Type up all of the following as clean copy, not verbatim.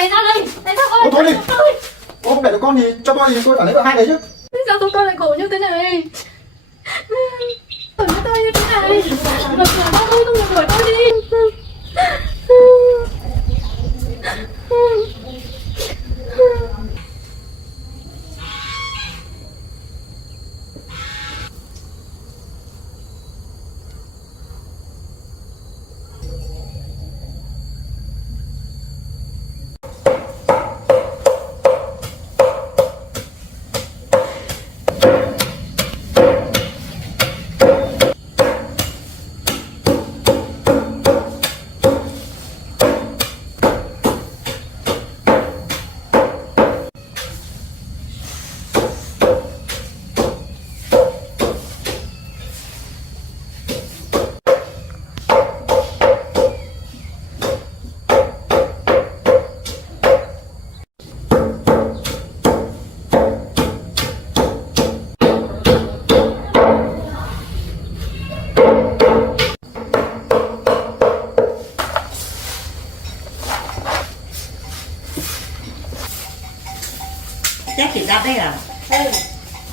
Tại sao đây? Tại sao con lại Thôi đi. khổ tôi? Cô không để cho con thì cho tôi thì tôi phải lấy vợ hai đấy chứ. Sao chúng con lại khổ như thế này? Khổ như tôi như thế này. Mở cửa cho tôi, không được đuổi tôi đi. Chắc chị tao đấy à? Ừ.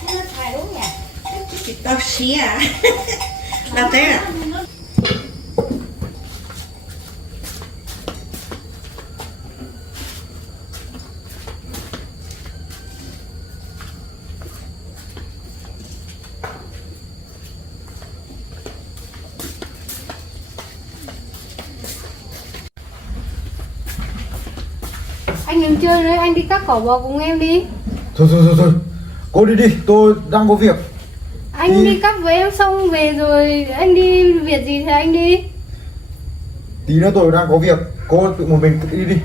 Nó thải đúng nhỉ? Chị tao xí à? Tao thế à? Anh đừng chơi nữa, anh đi cắt cỏ bò cùng em đi. Thôi. Cô đi đi, tôi đang có việc. Anh Đi. đi cắt với em xong về rồi anh đi việc gì thì anh đi. Tí nữa tôi đang có việc. Cô tự một mình tự đi đi.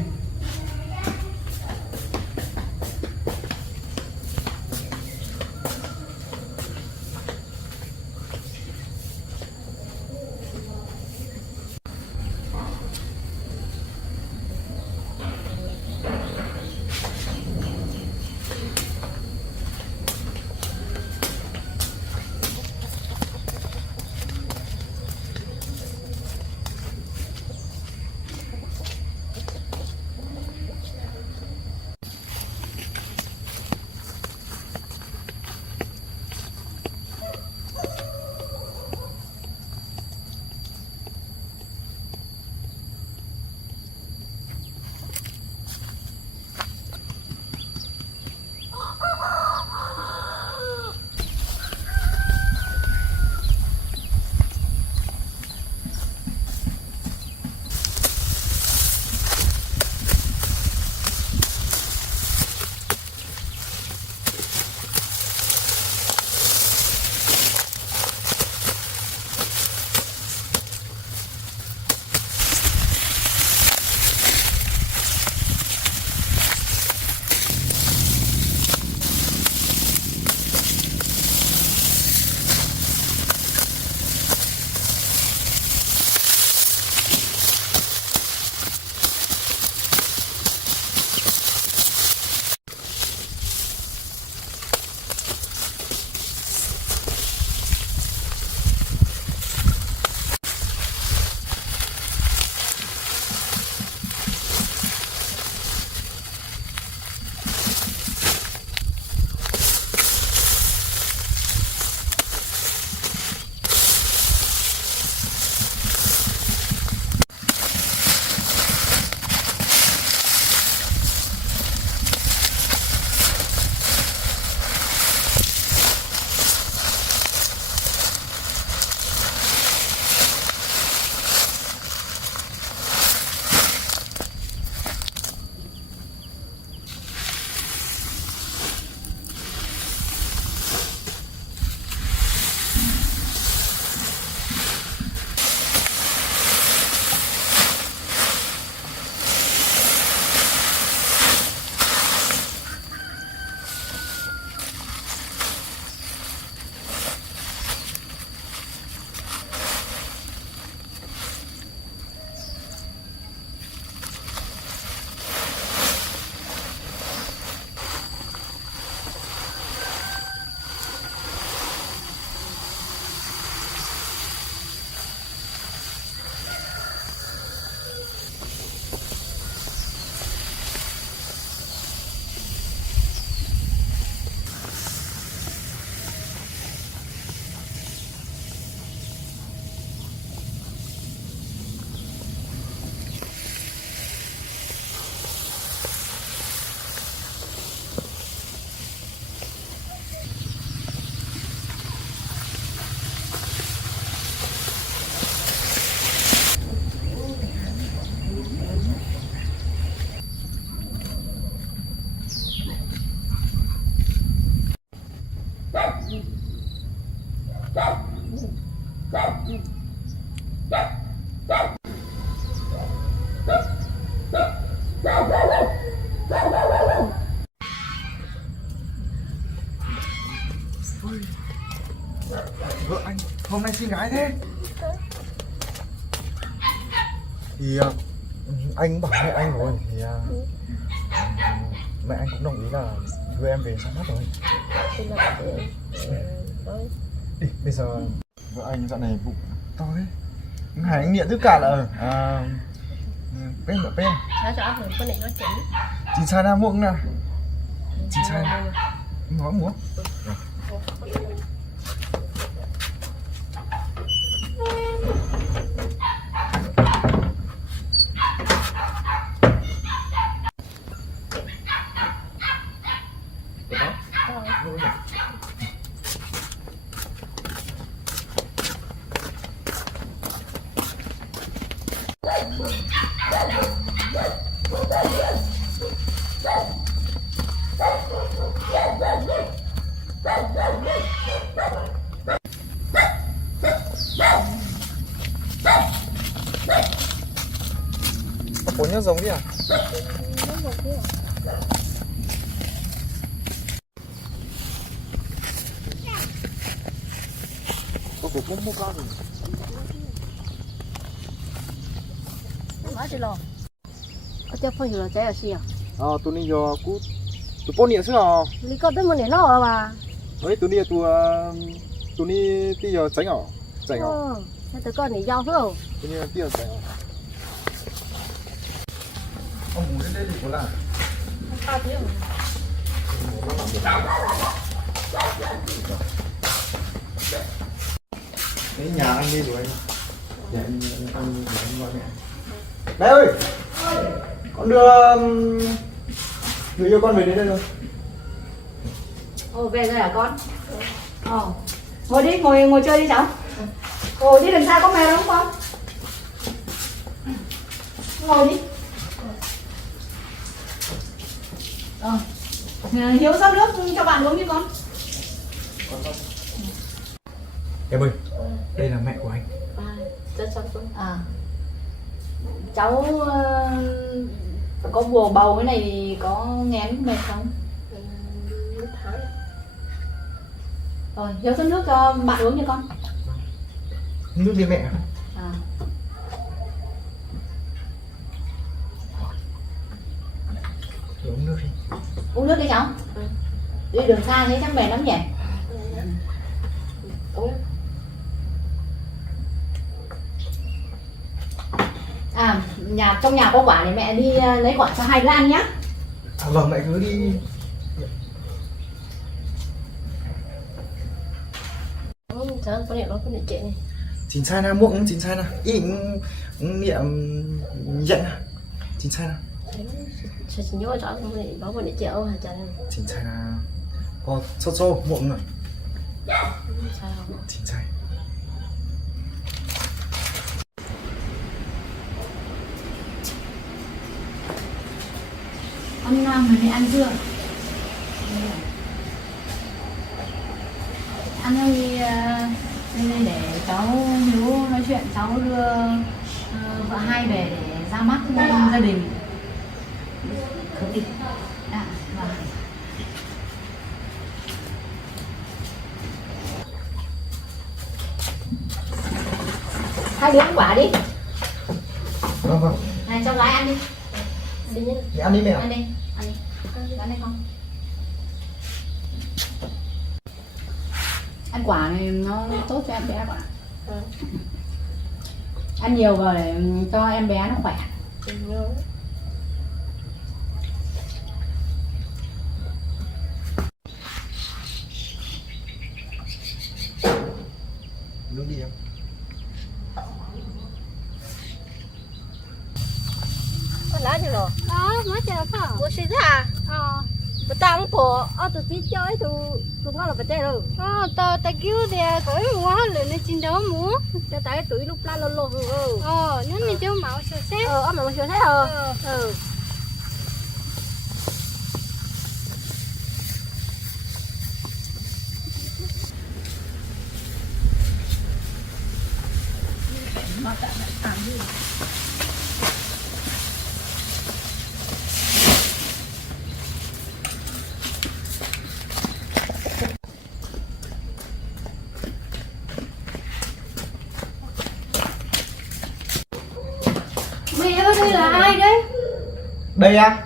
hôm nay xin gái thế? Thì anh bảo mẹ anh rồi thì mẹ anh cũng đồng ý là đưa em về sang mắt rồi. Đi, bây giờ vợ anh dạo này bụng to thế. Hải anh nghiện tất cả là bên. Nói cho áp con này nó chỉnh. Chín sai nam muỗng nè. Chín sai. Nói muốn. Ủa nhớ giống đi à? Ủa mua con rồi. Nói gì lo? Ở chỗ phong hiểu là trái ở xí à? Tụi này giờ cú tụi bọn nhẹ xưa à? Lý có tới một nền lo mà. Đấy tụi này tí giờ tránh à? Thế tụi con này giao không? Tụi này tí giờ tránh à? Ông ngủ lên đây thì có làm. Tao thế rồi. Cái nhà anh đi rồi anh. Để anh gọi mẹ. Mẹ ơi! Con đưa người yêu con về đến đây rồi. Ồ, về rồi hả con? Ngồi đi, ngồi chơi đi cháu. Ngồi đi, đằng sau có mẹ đâu con? Ngồi đi. Hiếu rót nước cho bạn uống đi con. Em ơi, đây là mẹ của anh. Cháu có bầu cái này có nghén mệt không? Rồi, Hiếu rót nước cho bạn uống cho con. Nước đi mẹ. Uống nước đi. Uống nước đi cháu. Đi đường xa thế chắc mệt lắm nhỉ? Trong nhà có quả này mẹ đi lấy quả cho hai đứa ăn nhá. Vâng, mẹ cứ đi. Cháu có điện nó có điện trệ này. Chín sai na muỗng, chín sai na. Ý niệm giận à? Chín sai na. Sao chị nhớ rõ nó có điện trệ không hả cháu? Chín sai na. Có xô muỗng rồi. Sao? Chín sai. Ăn ngon rồi thì ăn chưa? Ăn không thì để cháu Hiếu nói chuyện, cháu đưa vợ hai về để ra mắt gia đình. Không đi. Vâng. Hai đứa ăn quả đi. Vâng. Này cho gái ăn đi. Đi nhé. Để ăn đi mẹ. Ăn đi. Ăn đi không? Ăn quả này nó tốt cho em bé quả. Ăn nhiều vào để cho em bé nó khỏe. Nước đi em. lá chứ rồi mới chơi phải không? Bữa sinh ra bữa ta cũng bỏ tụi tí chơi tụi nó là bữa chơi rồi tao kêu thì có cái mua lên nên chín đó mua cho tại tụi lúc la lô nếu mình chơi màu sờ xét màu sờ xét Đây á,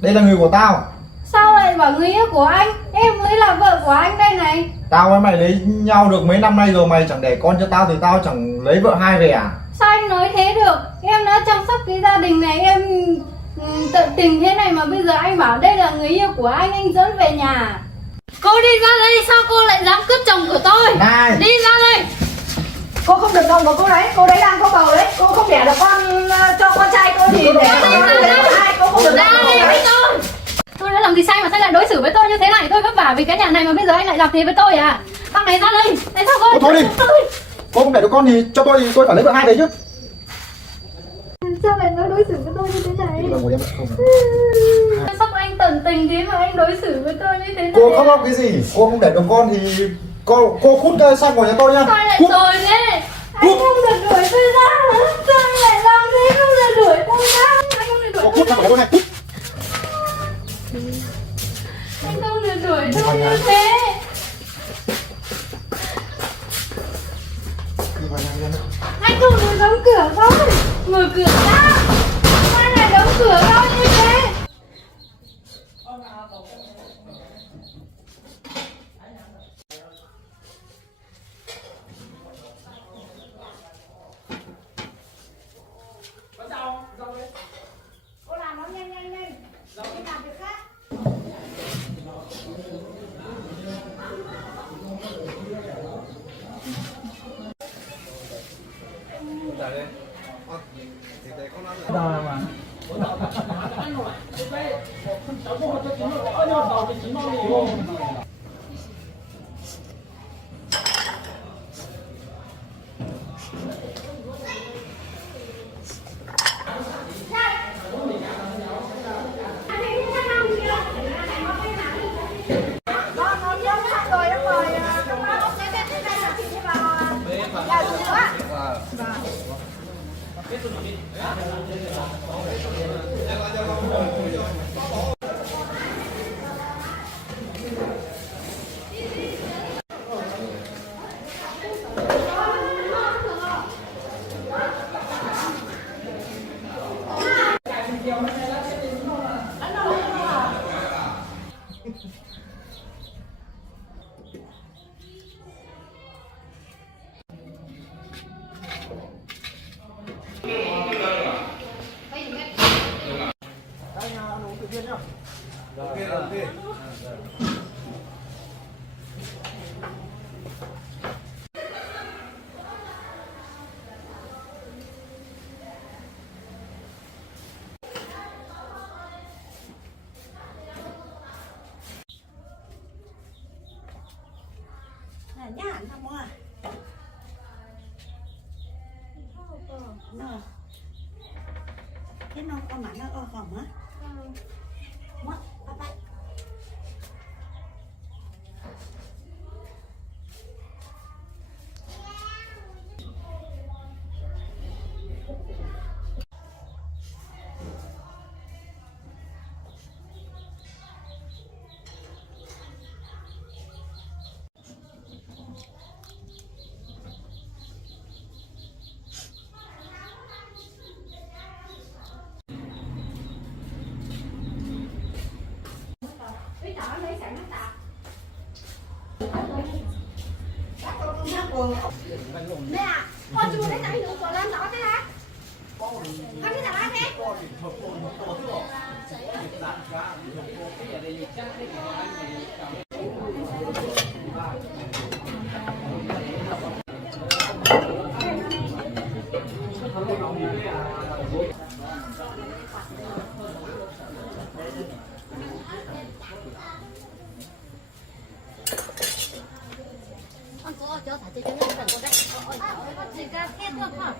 đây là người của tao. Sao lại bảo người yêu của anh? Em mới là vợ của anh đây này. Tao với mày lấy nhau được mấy năm nay rồi, mày chẳng đẻ con cho tao thì tao chẳng lấy vợ hai về à? Sao anh nói thế được? Em đã chăm sóc cái gia đình này, em tận tình thế này mà bây giờ anh bảo đây là người yêu của anh dẫn về nhà. Cô đi ra đây, sao cô lại dám cướp chồng của tôi? Này! Đi ra đây. Cô không được chồng của cô đấy đang có bầu đấy, cô không đẻ được con cho con trai cô thì đẻ cô không được Ra đây với tôi. Tôi đã làm gì sai mà sao lại đối xử với tôi như thế này? Tôi vất vả vì cái nhà này mà bây giờ anh lại làm thế với tôi à? Bác này ra đây. Tại sao cô? Cô thôi đi. Cô không đẻ được con thì cho tôi thì tôi phải lấy vợ hai đấy chứ. Sao lại nói đối xử với tôi như thế này? Đi vào ngồi em không. Sao anh tận tình thế mà anh đối xử với tôi như thế này? Cô không cái gì, cô không đẻ được con thì cô cút sang ngồi nhà tôi nhá. Sao lại Cút. rồi thế? Anh không được đuổi tôi ra. Sao anh lại làm thế? Không được đuổi tôi ra. Anh không được đuổi Cô tôi cút sang ngồi nhà tôi này. Cút. Anh không được đuổi tôi như thế. Đi vào nhà em. Anh không được đóng cửa thôi. Mở cửa ra. Sao lại đóng cửa ra như thế? cô làm nó nhanh nhanh nhanh, đi làm việc khác. Nhá, thăm mua. Nó. Thế nó con mà nó ở phòng á. Mất, bye bye. Nè, con chú lấy tay được rồi lên đó thế hả? Con cái thằng ai thế? Con cô cho thả chơi cho nó con đấy. Ôi, con chỉ ra thế thôi hả?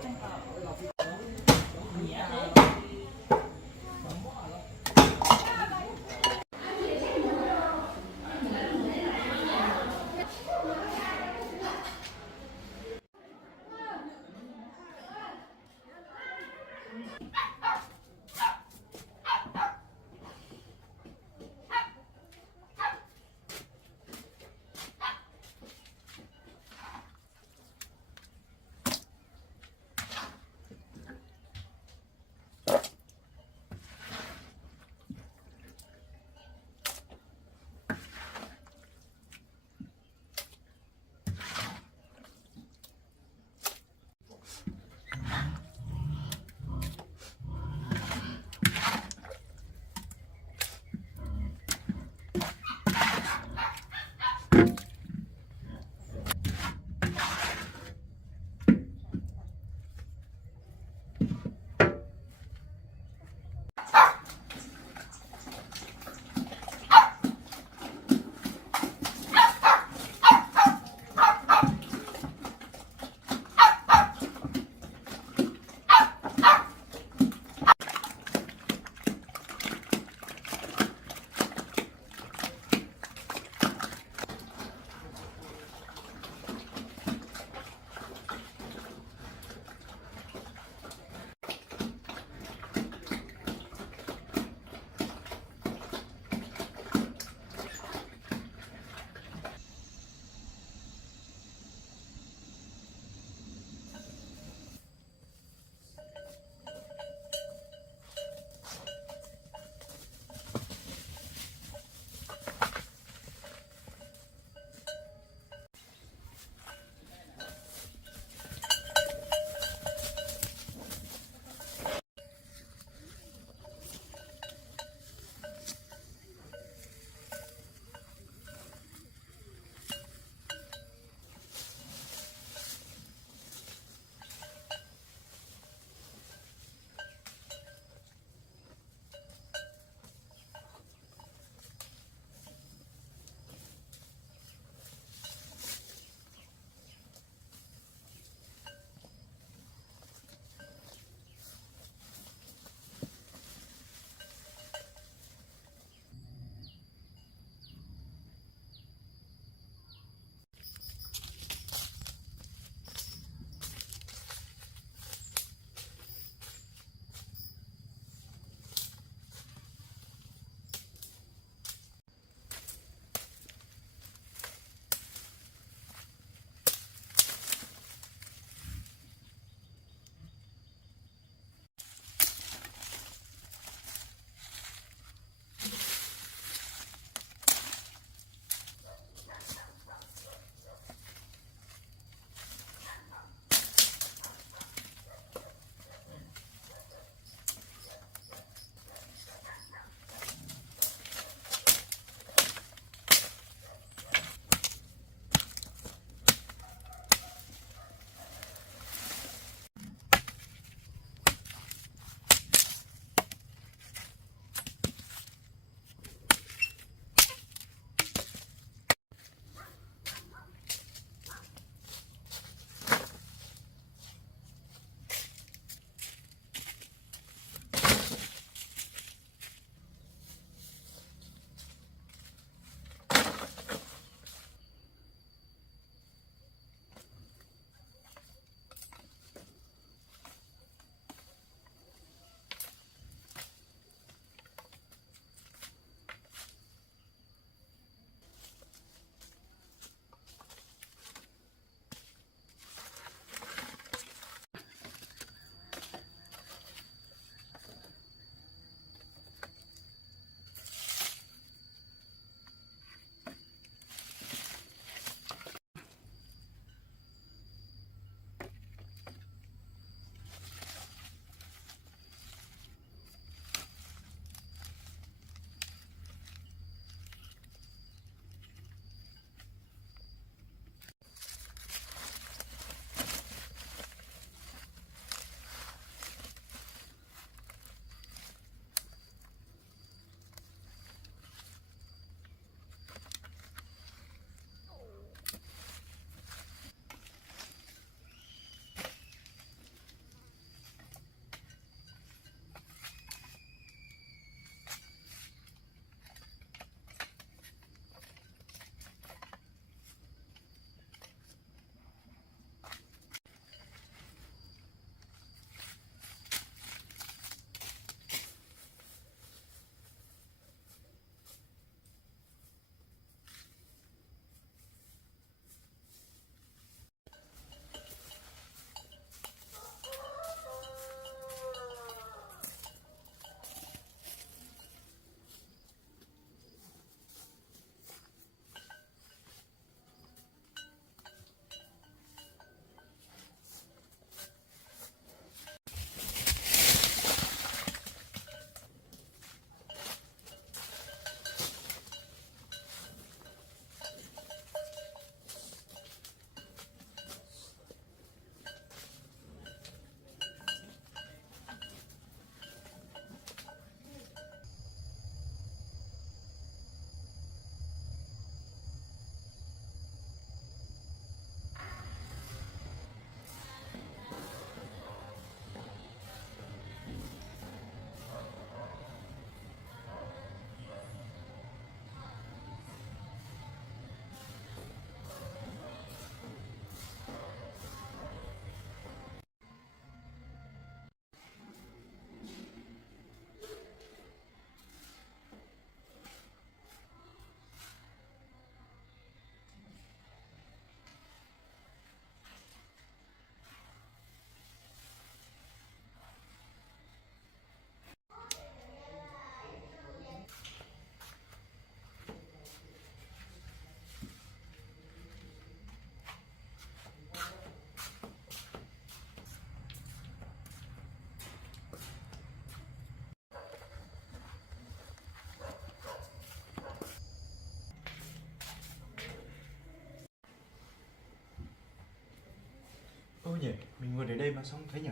Đâu nhỉ? Mình ngồi đến đây mà xong thấy nhỉ?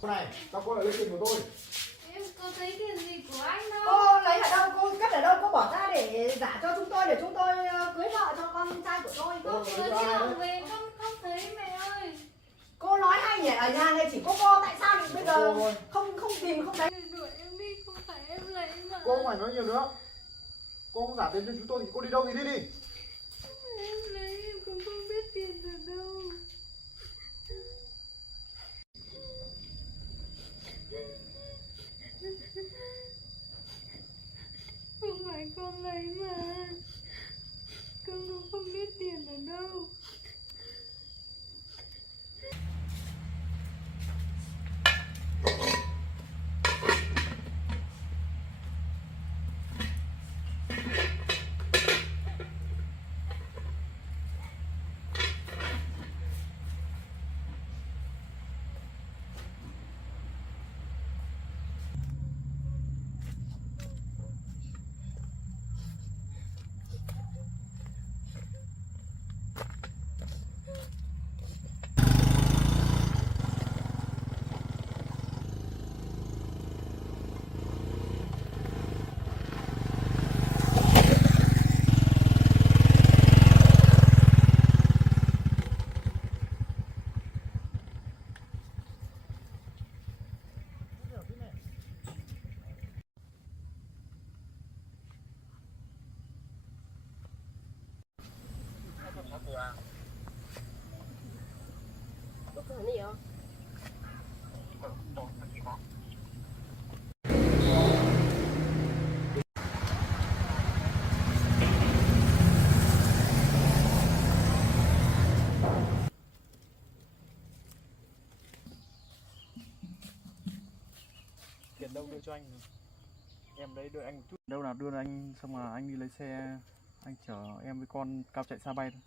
Cô này, sao cô lại lấy tiền của tôi? Em có thấy tiền gì của anh đâu. Cô lấy ở đâu, cô cất ở đâu, cô bỏ ra để giả cho chúng tôi để chúng tôi cưới vợ cho con trai của tôi. Con vừa đi học về con không thấy mẹ ơi. Cô nói hay nhỉ, ở nhà này chỉ có cô, tại sao thì bây giờ không tìm không thấy. Đuổi em đi, không phải em lấy mà. Cô không phải nói nhiều nữa. Cô không trả tiền cho chúng tôi thì cô đi đâu thì đi đi. Em lấy em cũng không biết tiền ở đâu. Không phải con lấy mà. Con cũng không biết tiền ở đâu. Tiền đâu đưa cho anh? Em đấy đợi anh một chút. Đâu nào đưa anh xong mà anh đi lấy xe, anh chở em với con cao chạy xa bay thôi.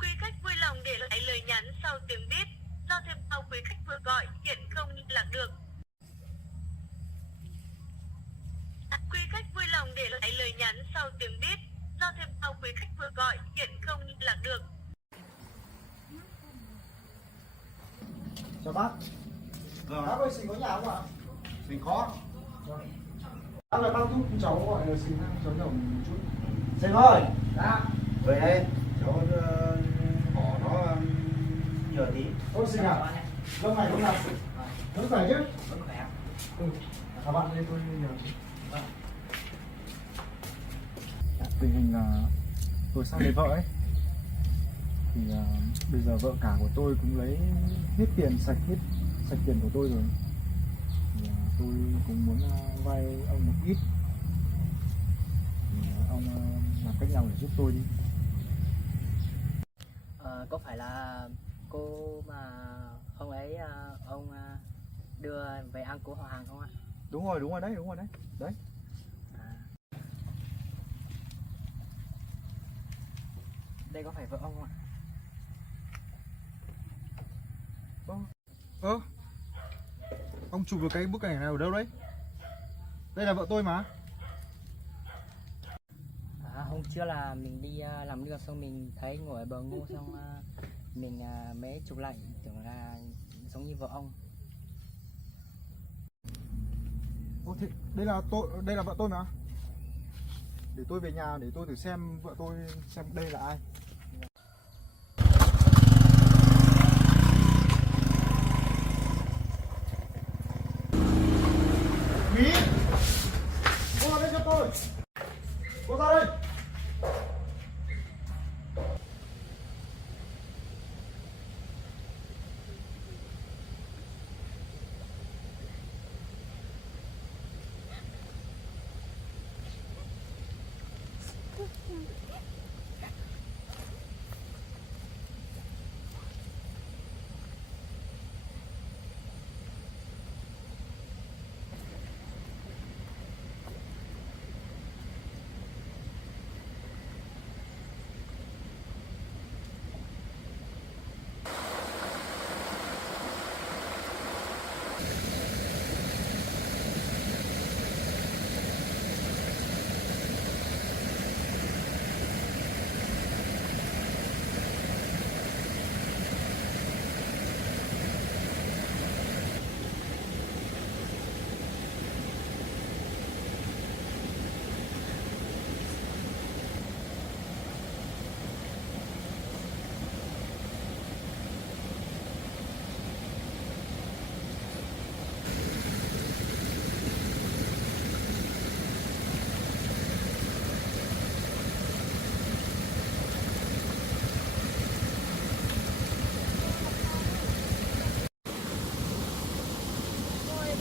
Quý khách vui lòng để lại lời nhắn sau tiếng beep. Do thêm sau quý khách vừa gọi hiện không liên lạc được. Quý khách vui lòng để lại lời nhắn sau tiếng beep. Do thêm sau quý khách vừa gọi hiện không liên lạc được. Chào bác. Bác ơi, Sình có nhà không ạ? Sình có. Bác là bác giúp cháu gọi là Sình cháu nhậu một chút. Sình ơi. Dạ. Về đây. Cháu bỏ nó nhờ tí. Ôi Sình à? Lâu ngày không gặp. Vẫn khỏe chứ? Vẫn khỏe. Các bạn đây tôi nhờ tí. Tình hình là tôi sang lấy vợ ấy thì bây giờ vợ cả của tôi cũng lấy hết sạch tiền của tôi rồi thì tôi cũng muốn vay ông một ít thì ông làm cách nào để giúp tôi đi. Có phải là cô mà ông ấy ông đưa về ăn của họ hàng không ạ? Đúng rồi đấy, đấy. Đây có phải vợ ông không ạ? Ông chụp được cái bức ảnh này ở đâu đấy? Đây là vợ tôi mà. Hôm trước là mình đi làm đường xong mình thấy ngồi ở bờ ngô xong mình mới chụp lại tưởng là giống như vợ ông. Ô, thế, đây là vợ tôi mà. Để tôi về nhà để tôi thử xem vợ tôi xem đây là ai. Mỹ, cô ra đây cho tôi. Cô ra đây.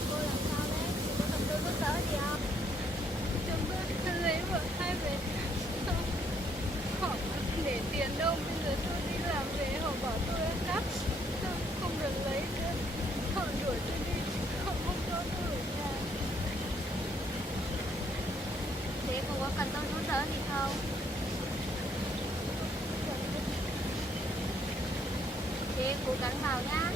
Cô làm sao đấy? Cô gặp tôi có sợ gì không? Chồng tôi lấy vợ hai về. Họ để tiền đâu, bây giờ tôi đi làm về họ bảo tôi ăn cắp. Tôi không được lấy nữa. Họ đuổi tôi đi, họ không cho tôi ở nhà. Thế cô có cần tôi giúp đỡ gì không? Thế cố gắng vào nhá.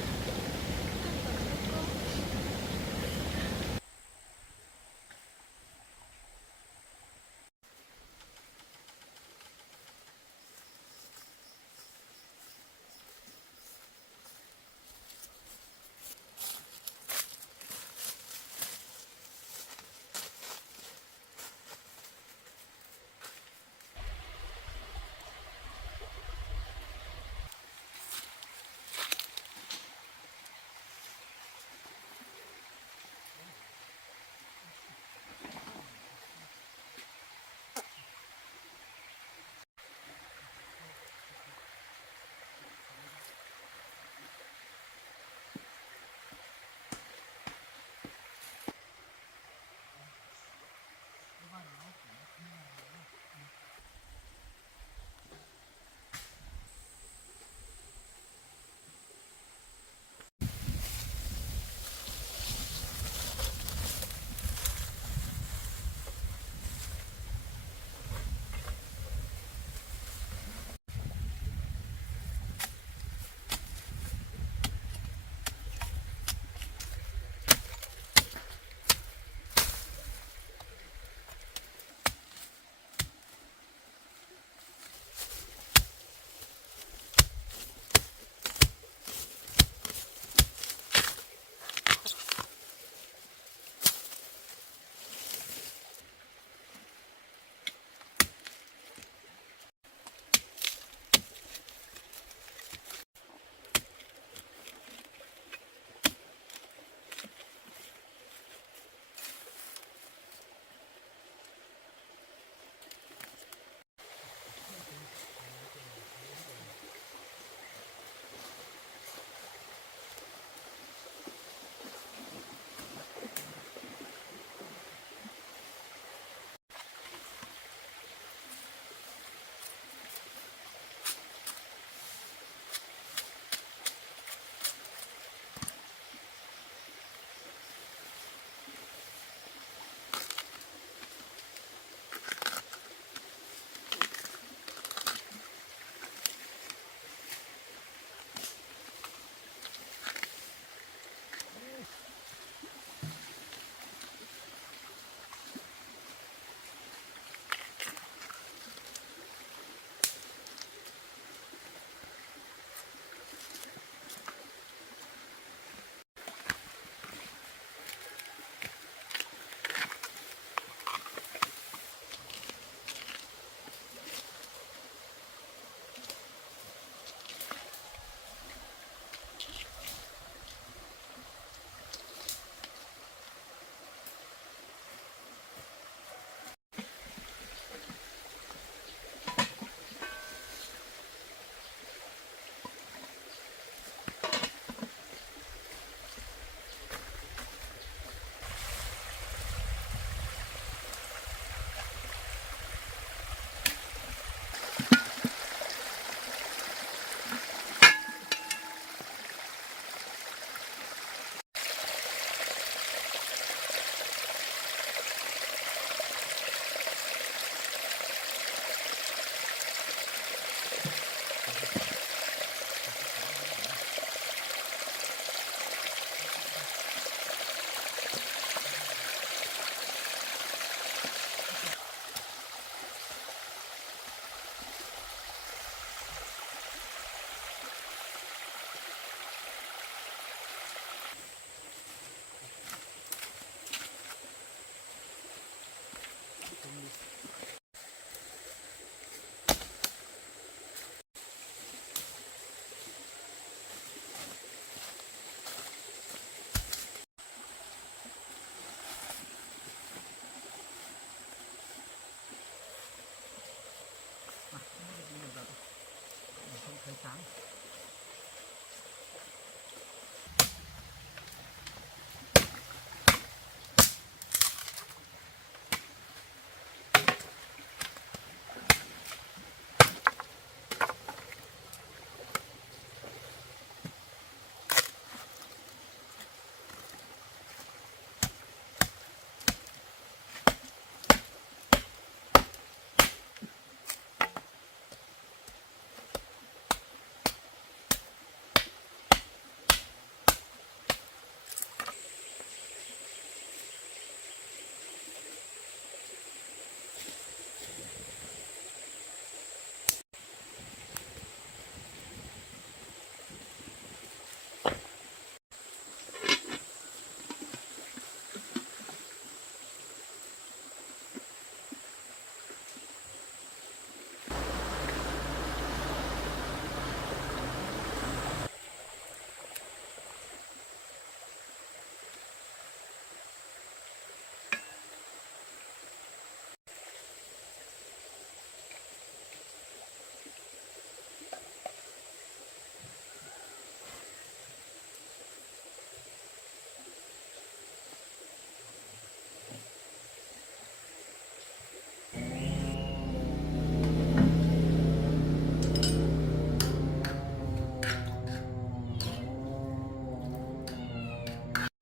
không thấy sáng.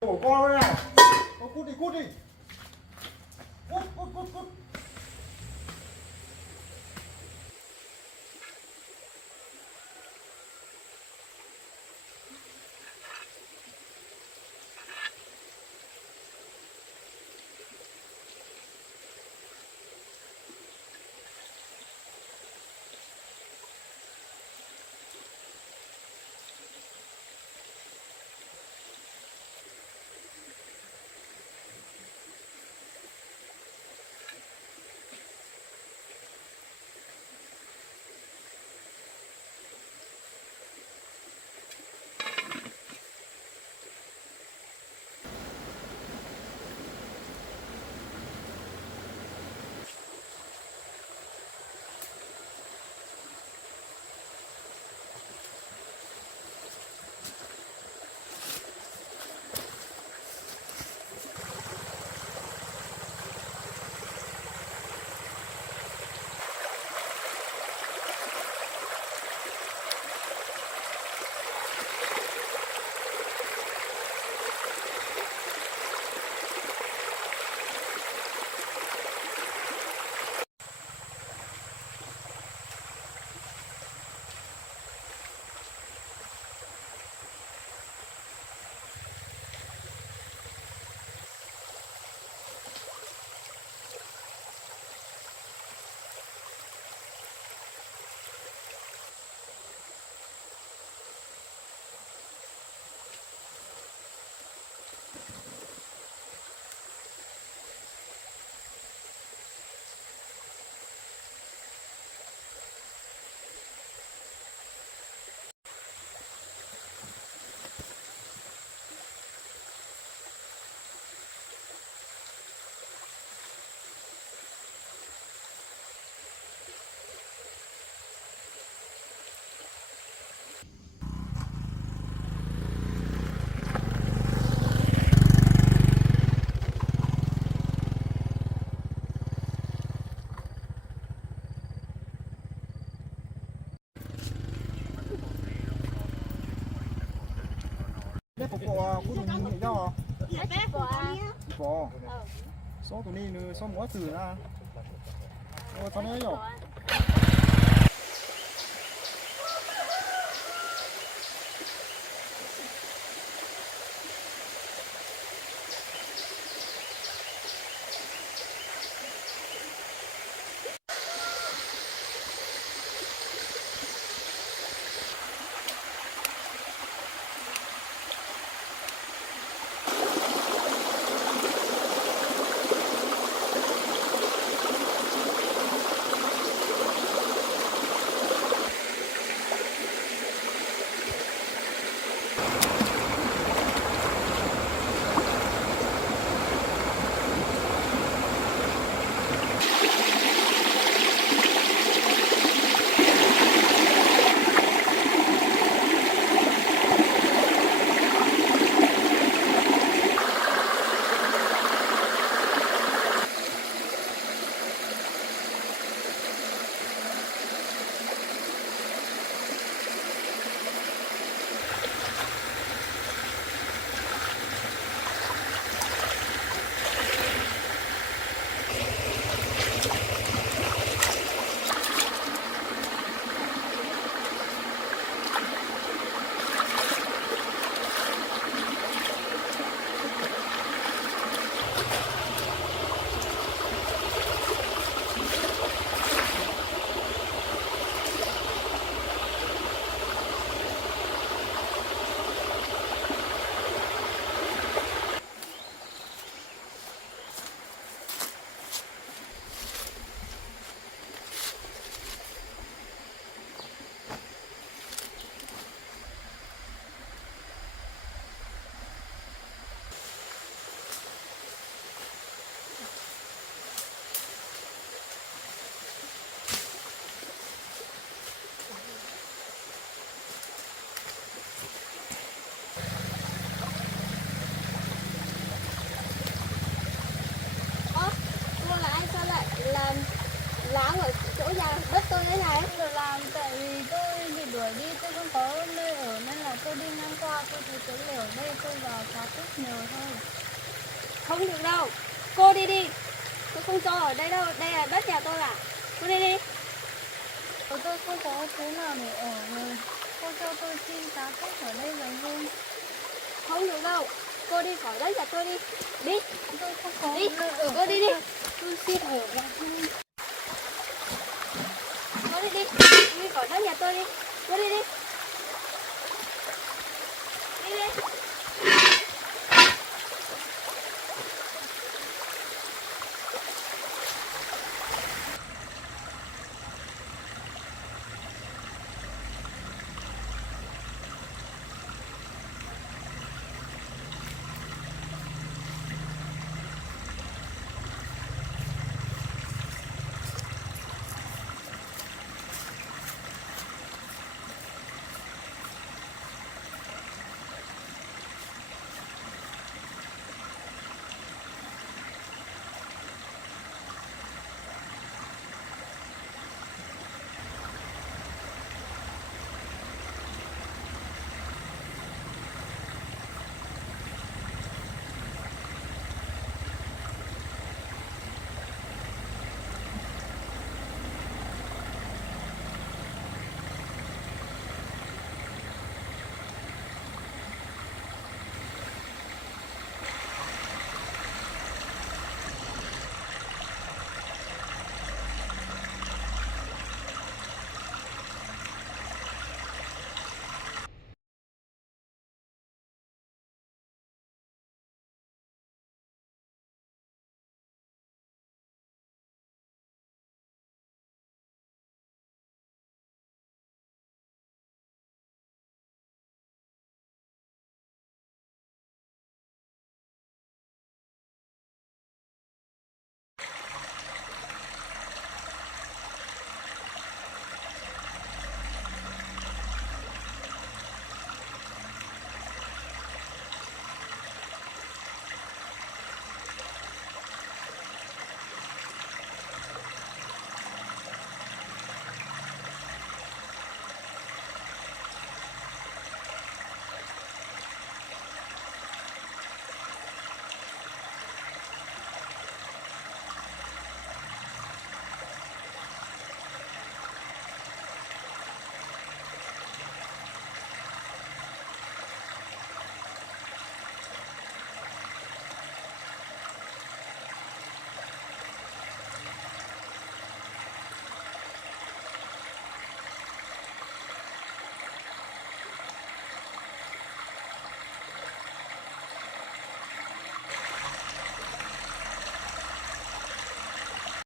Của con đây này. Con cút đi, cút đi. Cút, cút, cút, cút. Đấy, của cút mình nhìn nhau à? Bỏ. Số tụi này nữa, số mỗi từ ra. Ôi, tao nói rồi. tôi đi ngang qua tôi thấy cái lều đây tôi vào phá tích nhờ thôi. Không được đâu, cô đi đi. Tôi không cho ở đây đâu, đây là đất nhà tôi à. Cô đi đi. Tôi không có chỗ nào để ở rồi. Cô cho tôi xin phá tích ở đây rồi luôn. Không được đâu, cô đi khỏi đất nhà tôi đi. Đi, tôi không có. Đi, cô đi đi. Tôi xin ở lại thôi. Cô đi đi, đi khỏi đất nhà tôi đi. Cô đi đi. Đi đi.